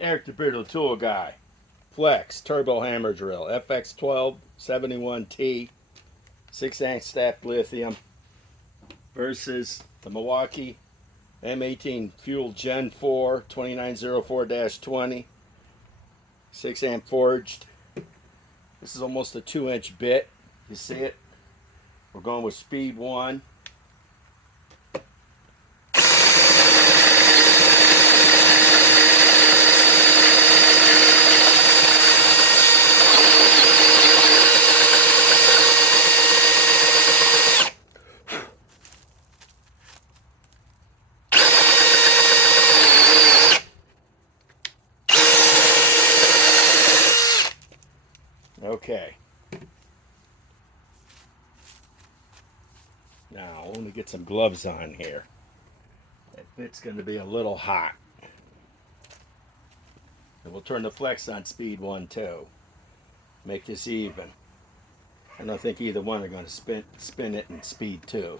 Eric the Brittle Tool Guy. Flex Turbo Hammer Drill. FX1271T. 6-inch stacked lithium. Versus the Milwaukee M18 Fuel Gen 4 2904-20. 6-amp forged. This is almost a 2-inch bit. You see it? We're going with speed 1. Okay. Now, let me get some gloves on here. That bit's going to be a little hot. And we'll turn the flex on speed 1 too. Make this even. I don't think either one are going to spin it in speed 2.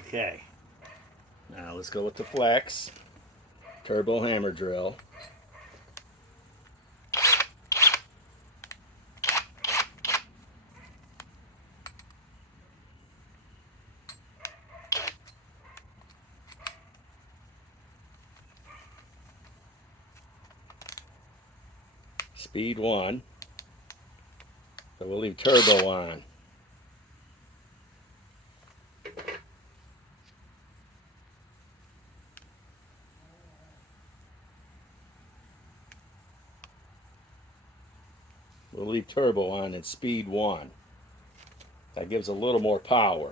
Okay. Now let's go with the flex. Turbo hammer drill. Speed 1. So we'll leave turbo on. We'll leave turbo on at speed 1. That gives a little more power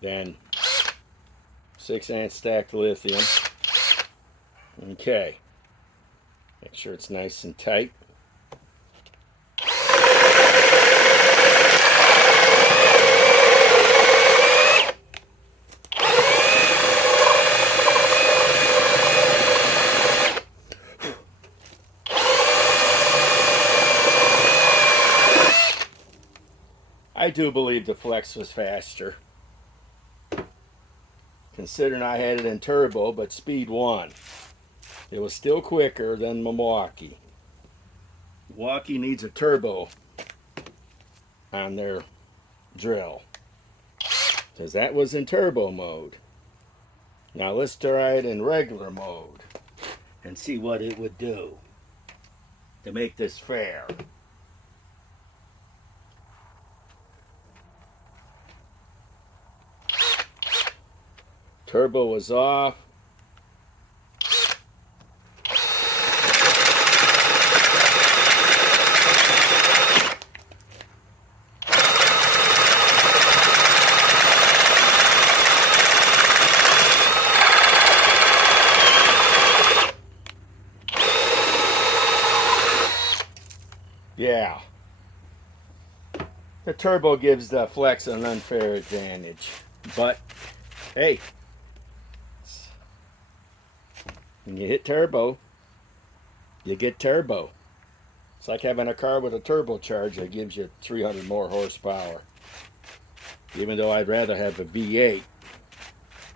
than 6-inch stacked lithium. Okay. Make sure it's nice and tight. I do believe the flex was faster, considering I had it in turbo, but speed 1. It was still quicker than Milwaukee. Milwaukee needs a turbo on their drill, because that was in turbo mode. Now let's try it in regular mode and see what it would do to make this fair. Turbo was off. Yeah. The turbo gives the flex an unfair advantage. But, hey, when you hit turbo, you get turbo. It's like having a car with a turbocharger that gives you 300 more horsepower. Even though I'd rather have a V8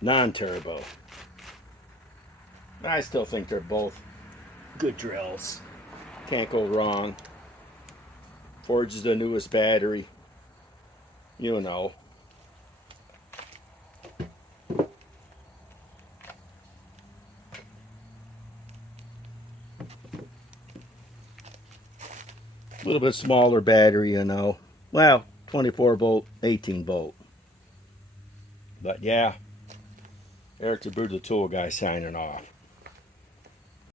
non-turbo. I still think they're both good drills. Can't go wrong. Forges the newest battery. You know. A little bit smaller battery, you know. Well, 24 volt, 18 volt. But yeah, Eric the Bird the Tool Guy signing off.